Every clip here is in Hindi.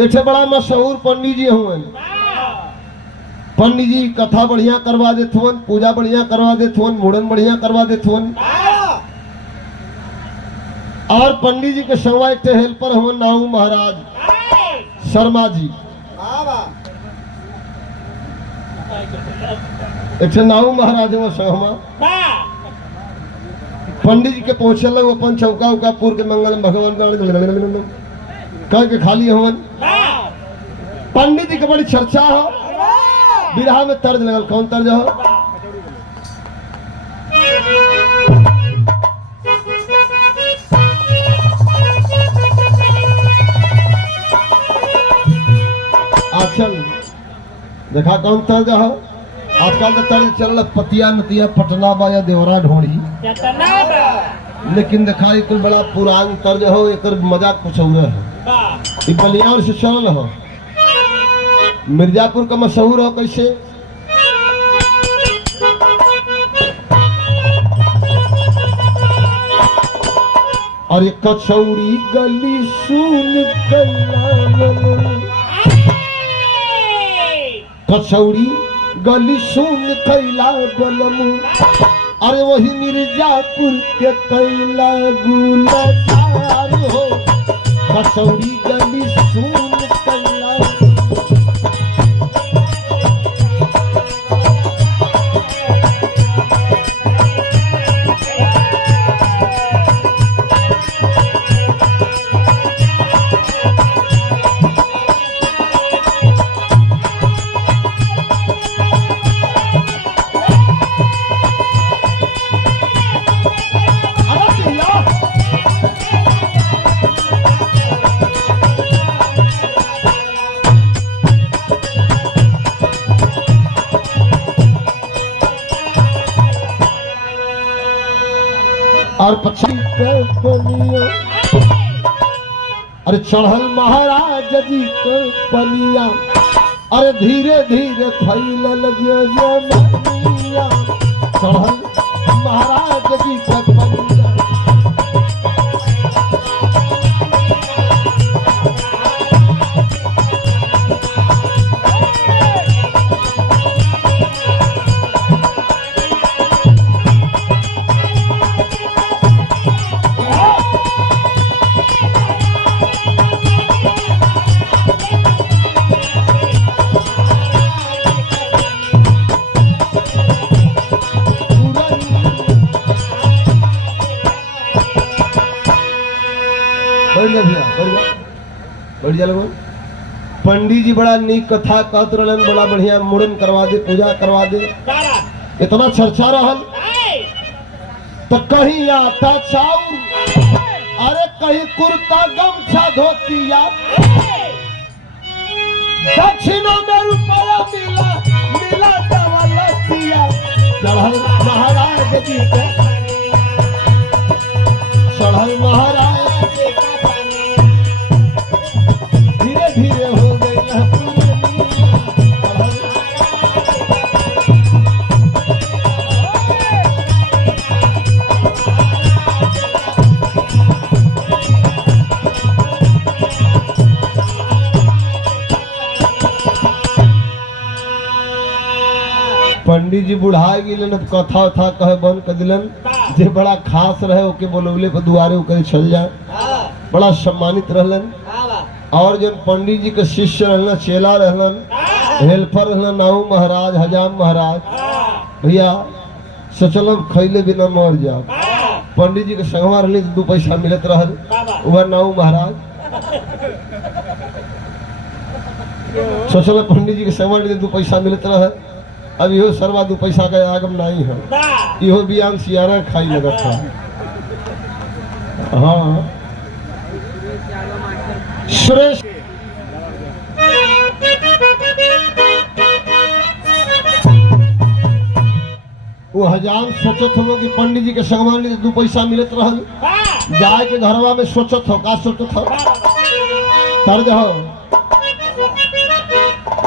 एक बड़ा मशहूर पंडित जी हुए। पंडित जी कथा बढ़िया करवा देते हुए, पूजा बढ़िया करवा देते हुए, मुड़न बढ़िया करवा देते हुए। और पंडित जी के संग एक हेल्पर हुए नाऊ महाराज शर्मा जी। एक नाऊ महाराज हुआ संगमा। पंडित जी के पहुंचे लग अपन चौका उका पूर के मंगल भगवान कह के खाली हवन। पंडित जी के बड़ी चर्चा हो, बिरहा में तर्ज लगल। कौन तर्ज हो? आजकल देखा कौन तर्ज हो? आजकल तो तर्ज चल पतिया नतिया पटना बा या देवरा ढोड़ी, लेकिन देखा एक बड़ा पुरान तर्ज हो। एक मजाक कुछ और है। बलियार से चल हो, मिर्जापुर का मशहूर हो। कैसे? और ये कचौड़ी गली सुन कचौड़ी गली सुन कैला बलमू। अरे वही मिर्जापुर के कैला गुलजार हो। कचौड़ी गली सुन कैला। और पछी अरे चढ़ल महाराज जी के पनिया। अरे धीरे धीरे फैलल जमनिया। चढ़ल महाराज जी के पनिया। बढ़िया लोगों, पंडित जी बड़ा नीक कथा कहत रहलन, बड़ा बढ़िया मुड़न करवा दे, पूजा करवा दे। इतना चर्चा रहल तो कहीं आटा चाउर, अरे कहीं कुर्ता गमछा धोतिया। दक्षिणों में रुपया मिला मिला दौलतिया। चढ़ल महाराज जी के, चढ़ल महाराज धीरे धीरे हो गई। पंडित जी बुढ़ा गिलन, कथा उथा कहे बंद कर दिलन। जे बड़ा खास रहे ओके बोलवले पे दुआरे ओके चल जाए, बड़ा सम्मानित रहलन। और जब पंडित जी के शिष्य रहना, चेला रहलन, हेल्पर रहना नाऊ महाराज, हजाम महाराज, भैया सोचल खैले बिना मर जाओ। पंडित जी के संगवा रहने 2 पैसा मिलत रहल। वह नाऊ महाराज सोचल पंडित जी के संगवा 2 पैसा मिलत रहल। अब इहो सरवा 2 पैसा का आगम नहीं है। इहो बियान सियारा खाई लगत है। हाँ सुरेश वो हजाम सोचत हो कि पंडित जी के संगवान 2 पैसा मिलत रहल। जाए के घरवा में सोचत हो, का सोचत हो? तर्ज हो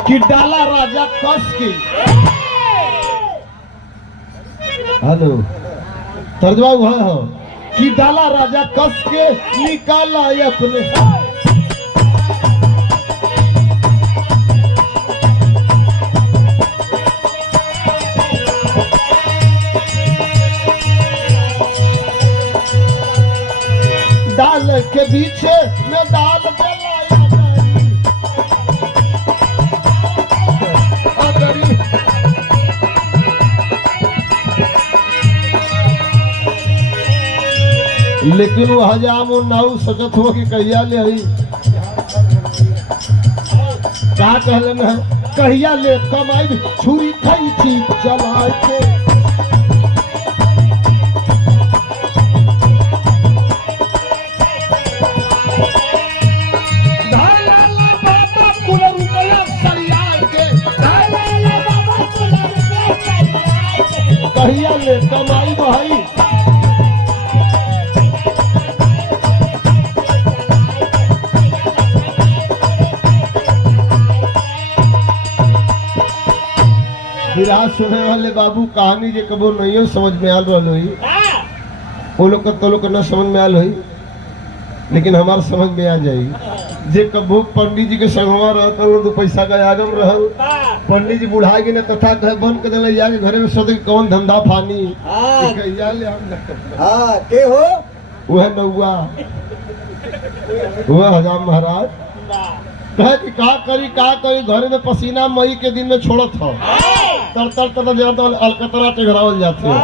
कि डाला राजा कस के। हेलो, तर्जमा वह हो कि डाला राजा कस के निकाला अपने। दाल के बीच में दाल बोलाया करी। लेकिन वो हजाम नाऊ सचत हो कि कहिया ले आई क्या कहलन है कहिया ले कमाई छुरी खाई थी चला के कहिया ले कमाई भाई विराट सुने वाले बाबू कहानी जे कबो नहीं समझ में आल रही वो लोग तो लोग न समझ में आल हुई लेकिन हमारे समझ में आ जाई जे कबो पंडित जी के संगवा रहता दो पैसा का आगम रहल पंडित जी बुढ़ा के कथा कहे बंद कर देना जाके घरे में सोचे कौन धंधा फानी के हो वह नौआ वह हजाम महाराज कहे कि का करी घरे में पसीना मई के दिन में छोड़त हो तर जाता अलकतरा टेघरावल जाते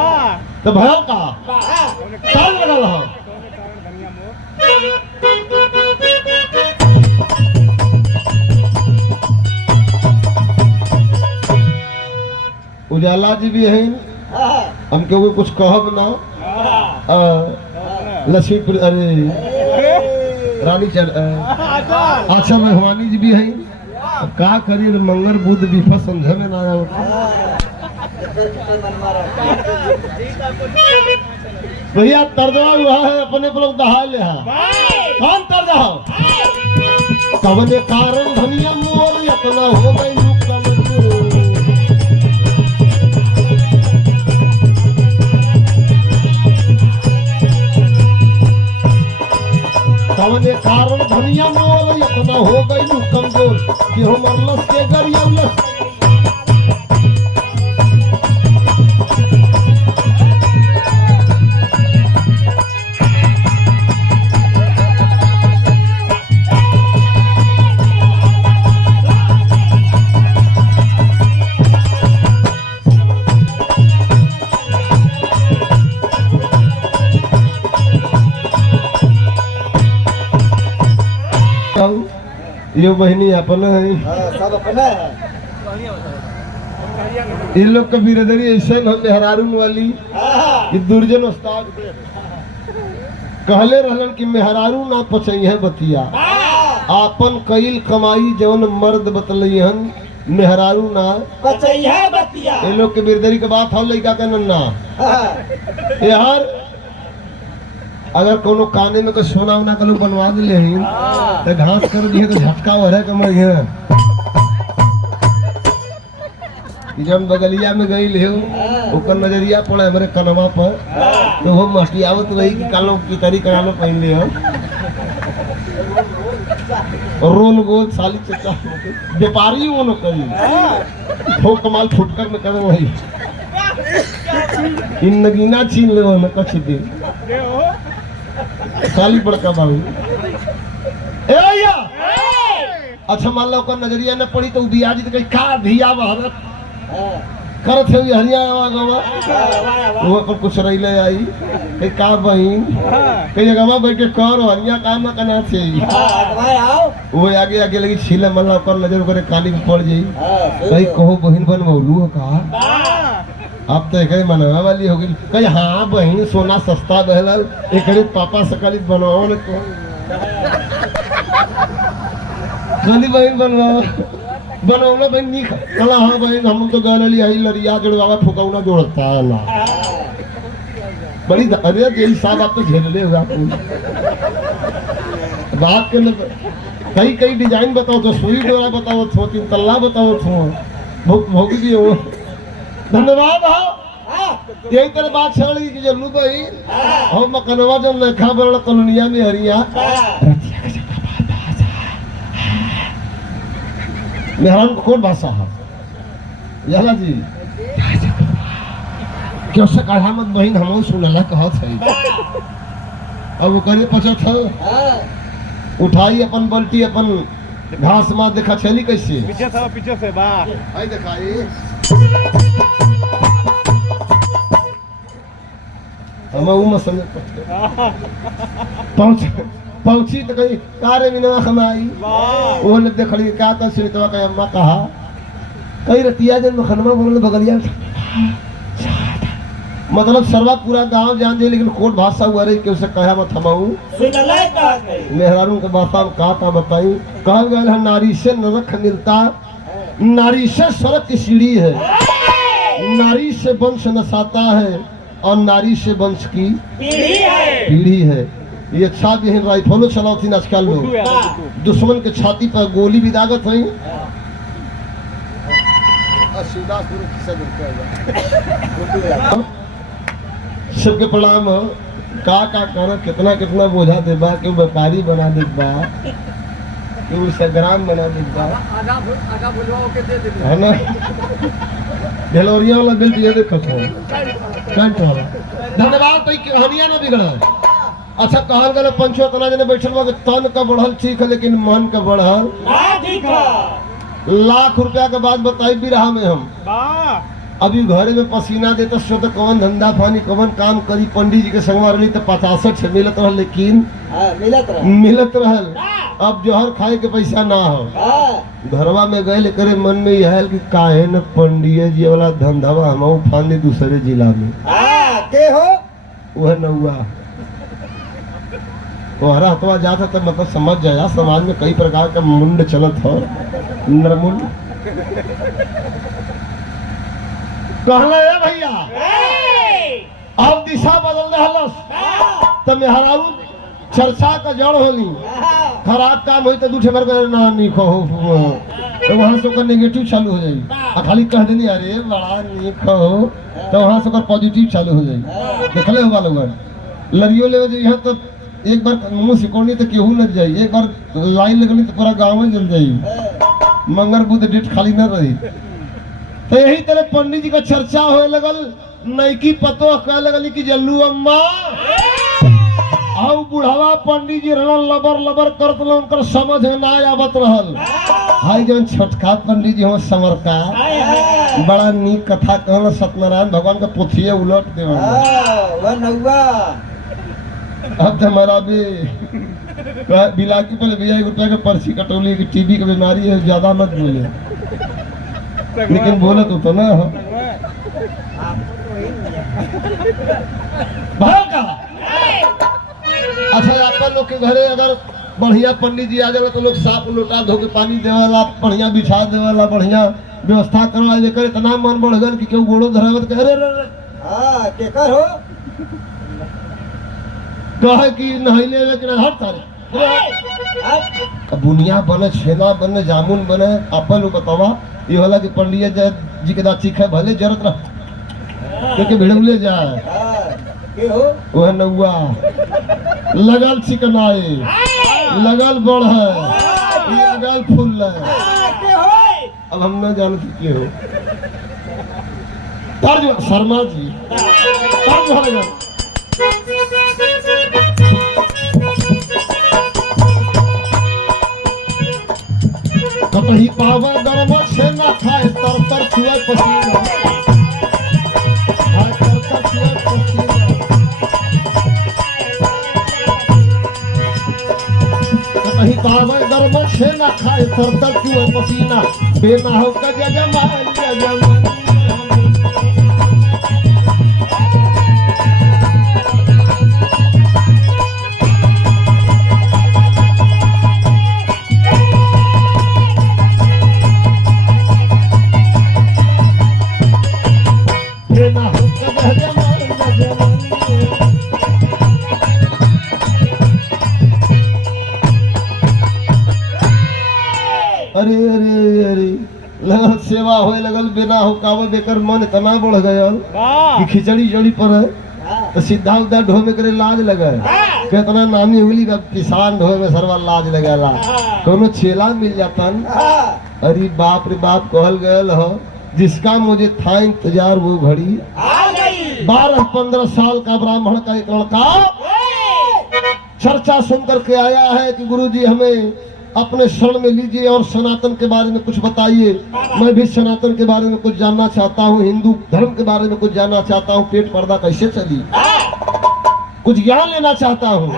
तो भयो का लगल हो उजाला जी भी है हमके वो कुछ कहब ना लक्ष्मीपुर अरे रानी अच्छा मेहमानी जी भी है का करिए मंगल बुध विफा समझ में ना आया भैया तर्जमा हुआ है अपने पर दहा ले कौन तर्जा हो कवने कारण धनिया मोल इतना हो गई कवने कारण धनिया मोल इतना हो गई कमजोर कि हम अल्लाह के गरिया यो बहनी अपन है सब अपना है इन लोग का बिरदरी ऐसे हम मेहरारून वाली कि दुर्जन उस्ताद कहले रहलन कि मेहरारू ना पचई है बतिया आपन कईल कमाई जवन मर्द बतलईहन मेहरारू ना पचई है बतिया इन लोग के बिरदरी के बात हो लइका के नन्ना यार अगर कोनो काने में कुछ सोना उना कलो बनवा दिले ही तो घास कर दिए तो झटका हो रहा कमर गया जब बगलिया में गई ले ऊपर नजरिया पड़ा हमारे कनवा पर तो वो मस्ती आवत रही कि कालो की तरी करा लो पहन ले रोल गोल साली चचा व्यापारी वो लोग करी ठोक कमाल फुटकर में कर वही इन नगीना छीन ले ना कुछ दिन साली बड़का बाबू ए भैया अच्छा मान लो नजरिया न पड़ी तो बियाजी तो कहीं का धिया बहरत करत है हरियाणा गवा वो पर कुछ रही ले आई कहीं का बहिन कहीं गवा बैठ के कर हरिया काम न करना चाहिए वो आगे आगे लगी छीले मल्ला कर नजर करे काली में पड़ जाई कहीं कहो बहिन बन मौलू का अब तो एक मनवा वाली हो गई कहीं हाँ बहन सोना सस्ता बहल एक पापा सकली बनवाओ ने कौन बहन बनवाओ बनौना बहन नहीं कला हाँ बहन हम तो गाने ली आई लड़िया जड़वावा फुकौना जोड़ता है ना बड़ी अरे यही साहब आप तो झेल ले बात के कई कई डिजाइन बताओ तो सुई डोरा बताओ थो 3 तल्ला बताओ थो भोग भी हो धन्यवाद यही तरह बात छड़ की जरूर भाई हम मकनवा जो लेखा बड़ा कॉलोनिया में हरिया मेहरान को कौन भाषा है याला जी क्यों से कहा मत बहन हम सुनला कहत है अब वो करे पचत है उठाई अपन बल्टी अपन घास मार देखा छली कैसे पीछे से वाह आई दिखाई हम ऊ मसले पहुंची तो कही कारे मिनवा खमाई वाह वो ने देखली क्या कर सुनीतवा का अम्मा कहा कई रतिया जन खनमा बोलने बगलिया मतलब सर्वा पूरा गांव जान दे लेकिन कोट भाषा हुआ रही कि उसे कहा मत थमाऊ मेहरारू के बाता में कहा बताई कहा गया है नारी से नरक मिलता नारी से सड़क की सीढ़ी है नारी से वंश नसाता है और नारी से वंश की पीढ़ी है ये अच्छा भी है राइफलो चलाती आजकल लोग दुश्मन के छाती पर गोली भी दागत है सबके प्रणाम हो का कर कितना कितना बोझा दे बा क्यों व्यापारी बना दे बा क्यों इंस्टाग्राम बना दे बा है ना ढेलोरिया वाला बिल ये देखो कंट वाला धन्यवाद तो कहानियां ना बिगड़ा अच्छा कहल गए पंचो तना जने बैठल बा तन का बढ़ल ठीक है लेकिन मन का बढ़ल लाख रुपया के बाद बताई भी रहा में हम अभी घरे में पसीना देता सो तो कौन धंधा पानी कौन काम करी पंडित जी के संगवा रही तो 65 से मिलत रहल लेकिन मिलत रहल अब जोहर खाए के पैसा ना हो घरवा में गए करे मन में यह है कि काहे न पंडित जी वाला धंधावा हम फांदे दूसरे जिला में के हो वह नौआ तोहरा हथवा जाता तब मतलब समझ जाया समाज में कई प्रकार का मुंड चलत हो नरमुंड कहला है भैया अब दिशा बदल रहलस त मेहरारू चर्चा का जड़ होली खराब काम होई तो दूठे बार ना निक हो तो वहां से ओकर नेगेटिव चालू हो जाई आ खाली कह देनी अरे बड़ा निक हो तो वहां से ओकर पॉजिटिव चालू हो जाई देखले होगा लोग लड़ियो ले यहां तो एक बार मुंह सिकोड़नी तो केहू लग जाई एक बार लाइन लगनी तो पूरा गांव में जल जाई मंगर बुध डेट खाली न रही तो यही तरह पंडित जी का चर्चा होए लगल नैकी पतो कह लगल कि जल्लू अम्मा आउ बुढ़ावा पंडित जी रहल लबर लबर करत उनकर समझ में ना आवत रहल हाय जन छोटका पंडित जी हो समरका बड़ा नीक कथा कहल सत्यनारायण भगवान का पोथिए उलट दे अब हमारा भी बिलाकी पहले भैया ₹1 के पर्ची कटौली की टीबी की बीमारी है ज्यादा मत बोले लेकिन बोले तो ना हो का अच्छा आप लोग के घरे अगर बढ़िया पंडित जी आ जाए तो लोग साफ लोटा धो के पानी देवाला बढ़िया बिछा देवाला बढ़िया व्यवस्था करवा लेकर इतना मन बढ़ गल कि क्यों गोड़ो धरावत कह रे केकर हो कहे कि नहले लेकिन हर तारे बुनिया बने छेना बने जामुन बने अपन लोग बतावा ये वाला कि पंडित जी के दाची खाए भले जरूरत रह के भिड़ौले जाए वह नौआ लगल चिकनाए लगल बढ़ लगल फूल अब हम न जानते के हो तर्ज शर्मा जी तर्ज कतही पावा गरम से ना खाए तर तर छुए पसीना खाए तर तर छुए पसीना कतही पावा गरम से ना खाए तर तर छुए पसीना बेना हो का जजमान अरे अरे अरे लगल सेवा होए लगल बिना हुकावे बेकर मन इतना बढ़ गयल कि खिचड़ी जड़ी पर है तो सीधा उधर ढो में करे लाज लगे कितना नामी उंगली का किसान ढो में सरवा लाज लगेला कोनो छेला मिल जातन अरे बाप रे बाप कहल गयल हो जिसका मुझे था इंतजार वो घड़ी 12-15 साल का ब्राह्मण का एक लड़का चर्चा सुनकर के आया है कि गुरुजी हमें अपने शरण में लीजिए और सनातन के बारे में कुछ बताइए। मैं भी सनातन के बारे में कुछ जानना चाहता हूँ, हिंदू धर्म के बारे में कुछ जानना चाहता हूँ, पेट पर्दा कैसे चली, कुछ ज्ञान लेना चाहता हूँ।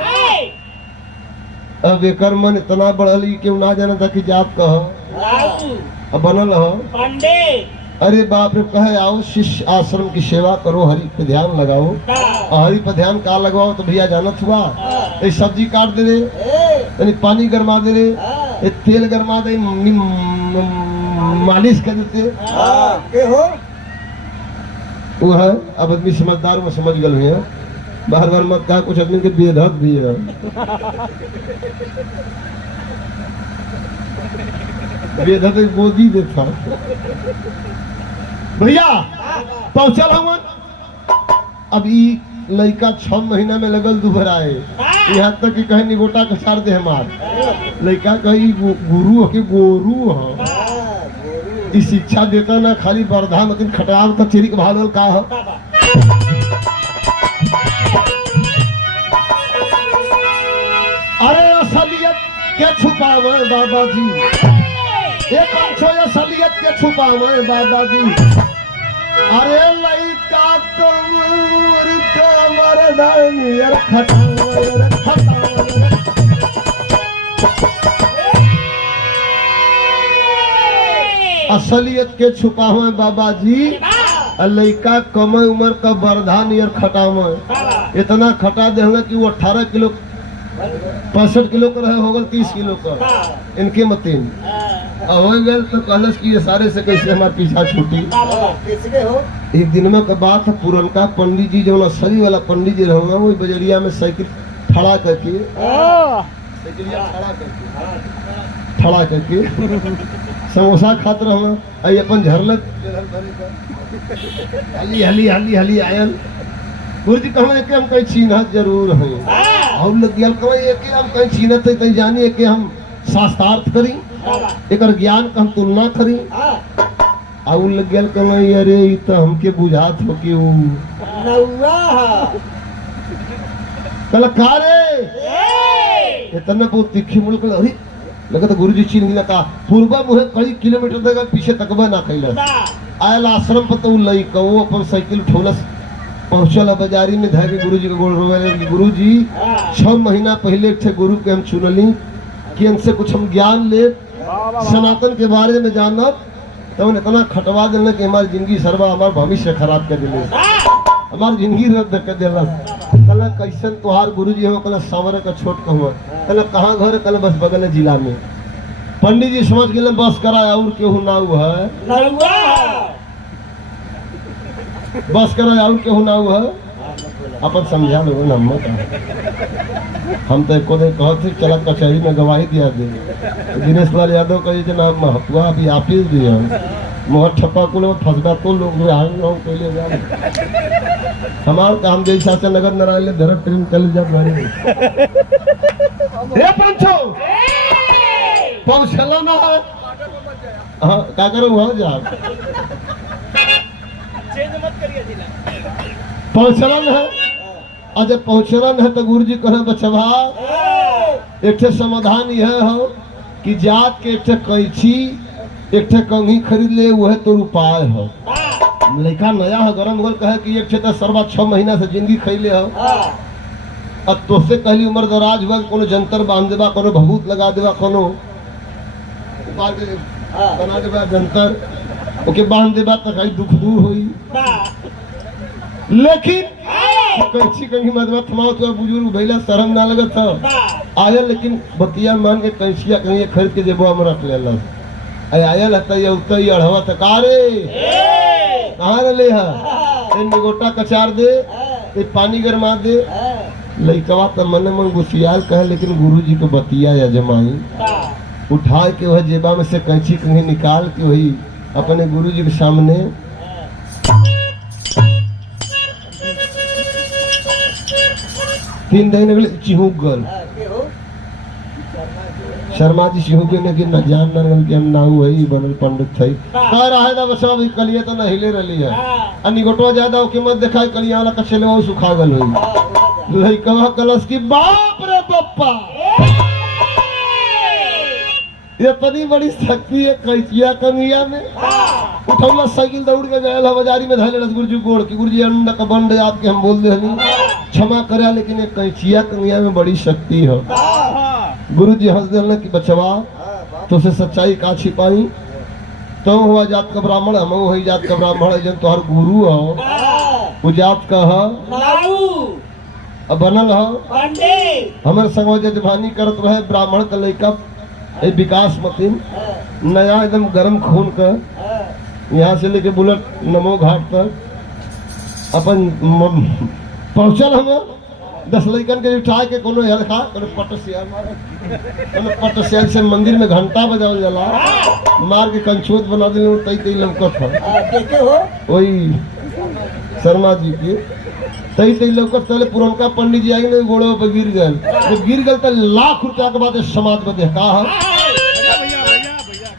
अब एकर मन इतना बढ़ल ही क्यों ना जाना था कि जाप कह बनल हो पंडित अरे बाप रे, कहे आओ शिष्य आश्रम की सेवा करो, हरि पे ध्यान लगाओ। और हरि पे ध्यान का लगाओ तो भैया जानत हुआ, ये सब्जी काट दे रे, यानी पानी गरमा दे रे, ये तेल गरमा दे, मालिश कर देते के हो वो है। अब आदमी समझदार में समझ गल है, बार बार मत कहा, कुछ आदमी के बेधक भी है। बेधक गोदी देखा भैया पहुंचल हम। अब ई लड़का 6 महीना में लगल दुबराए, यहाँ तक कि कहीं निगोटा के सार दे हमार लड़का कहीं गुरु के गोरू हो। ई शिक्षा देता ना खाली वर्धा मतलब खटाव का चिरिक भागल का हो। अरे असलियत के छुपावे बाबा जी, एक असलियत के छुपावे बाबा जी। अरे लइका कमर कमर दानियर खटावर खटावर। असलियत के छुपावे बाबा जी, लइका कम उम्र का बरधा नियर खटावे। इतना खटा देंगे कि वो 18 किलो 65 किलो का रहे होगा 30 किलो का इनके मतीन। अब गल तो कहलस कि ये सारे से कैसे हमारे पीछा छूटी। किसके हो एक दिन में का बात है, पुरनका पंडित जी जो सरी वाला पंडित जी रहूंगा, वो बजरिया में साइकिल खड़ा करके खड़ा करके समोसा खात रहूंगा। आई अपन झरलत हली हली हली हली आयल। गुरु जी कहे कि हम कहीं छीनत जरूर हैं, और लग गया कहे कि हम कहीं छीनत है, कहीं जानिए कि हम शास्त्रार्थ करी, एक ज्ञान का हम तुलना करी। और लग गया कहे अरे ये तो हमके बुझात हो कि वो कलकारे इतना बहुत तीखी मुल्क। अरे लगा तो गुरु जी चीन गिला का पूर्वा मुहे कई किलोमीटर तक पीछे तकबा ना कैला। आयल आश्रम पर तो लई कहो अपन साइकिल ठोलस पहुंचल बाजारी में धागे गुरु जी के गोड़ रोवे। गुरु जी 6 महीना पहले एक थे गुरु के हम चुनली कि इनसे कुछ हम ज्ञान ले, सनातन के बारे में जानब। तो इतना खटवा देना कि हमारी जिंदगी सर्वा हमारा भविष्य खराब कर दिले, हमारी जिंदगी रद्द कर दिला। कल कैसन तुहार गुरु जी हो, कल सावर का छोट कहूँ, कल कहाँ घर, कल बस बगल जिला में। पंडित जी समझ गए बस कराया और केहू ना हुआ है, बस करा और केहू ना हुआ है। अपन समझा लो नम्मत हम तो एको दिन कहते चला कचहरी में गवाही दिया दे। दिनेश लाल यादव कही जनाब महत्वा अभी आप ही दिया मोहर ठप्पा को फंसबा तो लोग पहले जा हमार काम जैसा से नगर नारायण धर ट्रेन चल जा पहुंचला ना है। हाँ क्या करो वहां जा पहुंचलन है। और जब पहुंचलन है तो गुरु जी कहे बचवा एक समाधान यह हो कि जात के एक कैची एक कंघी खरीद ले, वह तो उपाय हो। लड़का नया है गरम गल कहे कि एक तो सर्वा 6 महीना से जिंदगी खैले हो। अब तो से कहली उम्र दराज हुआ कोनो जंतर बांध देवा, कोनो भभूत लगा देवा, कोनो बना देवा जंतर ओके बांध देवा तो कहीं दुख दूर हुई। लेकिन कैसी कहीं मदवा थमाओ तो बुजुर्ग भैया शर्म ना लगत था आया। लेकिन बतिया मान के कैसिया कहीं खरीद के जेबो में रख लेला। आयल हता ये उतर ही अढ़वा तकारे कहाँ ले है निगोटा कचार दे, ये पानी गरमा दे। लइकवा तो मन मन गुसियाल कहे, लेकिन गुरु जी को बतिया या जमाई उठा के वह जेबा में से कैंची कहीं निकाल के वही अपने गुरु जी के सामने 3 दिन अगले चिहुक गल शर्मा जी चिहुके ने कि न जान न कि हम ना वही बनल पंडित थई कह रहा है बस अभी कलिया तो न हिले रही है। अनि गोटवा ज्यादा ओके मत दिखाई कलिया वाला कछले वो सुखा गल होई। लइकवा कलस की बाप रे पप्पा इतनी बड़ी शक्ति है कैचिया कमिया में। उठौला साइकिल दौड़ के गया बाजारी में धैले रस गुरुजी गोड़ की गुरुजी अंडा का बंड आपके हम बोल दे क्षमा करे, लेकिन ये कैचिया कमिया में बड़ी शक्ति है। गुरुजी हंस दिल कि बचवा तो से सच्चाई का छिपाई, तो हुआ जात का ब्राह्मण हम वही जात का ब्राह्मण है, जन तोहर गुरु हो वो जात का बनल हो हमारे संग जजमानी करत रहे ब्राह्मण का लड़का विकास मतीन नया एकदम गरम खून का, यहाँ से लेके बुलेट नमो घाट पर अपन पहुंचल हम 10 लड़कन के उठा के कोनो हरखा कोनो पटसिया मार कोनो पटसिया से मंदिर में घंटा बजावल जाला, मार के कंचोत बना दिले तई तई लौकत है देखे हो वही शर्मा जी की तई तई लौकत चले पुरनका पंडित जी आई ने गोड़ों पे गिर गए, जब गिर गए तो लाख रुपया के बाद समाज में देखा है भैया भैया भैया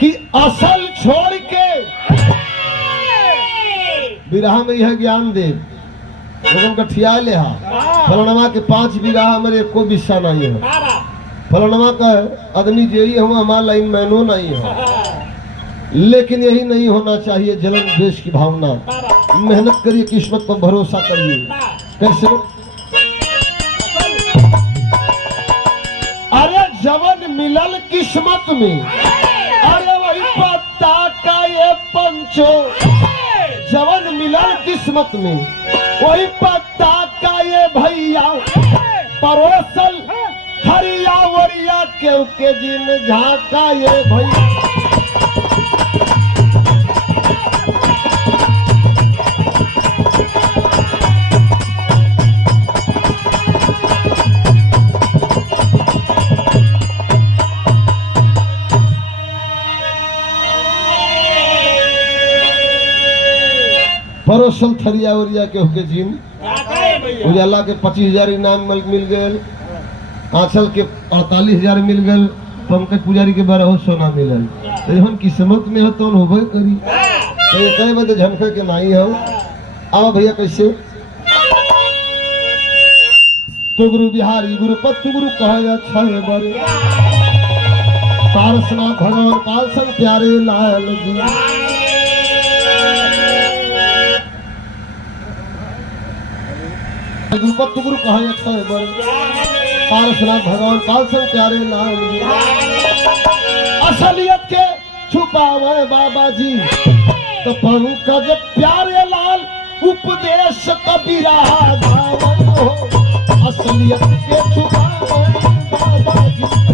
कि असल छोड़ के विराह में यह ज्ञान दे लोगों का ठिया ले फलनमा के 5 बीघा हमारे को बिस्सा नहीं है, फलनमा का आदमी जेई हूँ हमारा लाइन मैनो नहीं है। लेकिन यही नहीं होना चाहिए जलन देश की भावना, मेहनत करिए किस्मत पर भरोसा करिए। कैसे? अरे जवन मिलल किस्मत में, अरे वही पत्ता का ये पंचो, जवन मिलल किस्मत में वही पत्ता का ये भैया परोसल हरिया वरिया केव के जिन झाका ये भैया। परोसल थरिया वरिया के होके जिन उजाला के 25,000 इनाम मिल गए, आंचल के 48,000 मिल गए, पंकज पुजारी के 12 सोना मिलल। तो हम किस्मत में हो तो होबे करी, तो ये कहे बदे झनके के नहीं हो। आओ भैया कैसे? तो गुरु बिहारी गुरुपत गुरु कहे अच्छा है बड़े पारसनाथ भगवान पाल संग प्यारे लाल जी। गुरुपत गुरु कहे अच्छा है बड़े पारसनाथ भगवान पाल संग प्यारे लाल जी। असलियत के छुपावे बाबा जी तो पंकज प्यारे लाल उपदेश कबीरा धावन हो। असलियत के छुपावे बाबा जी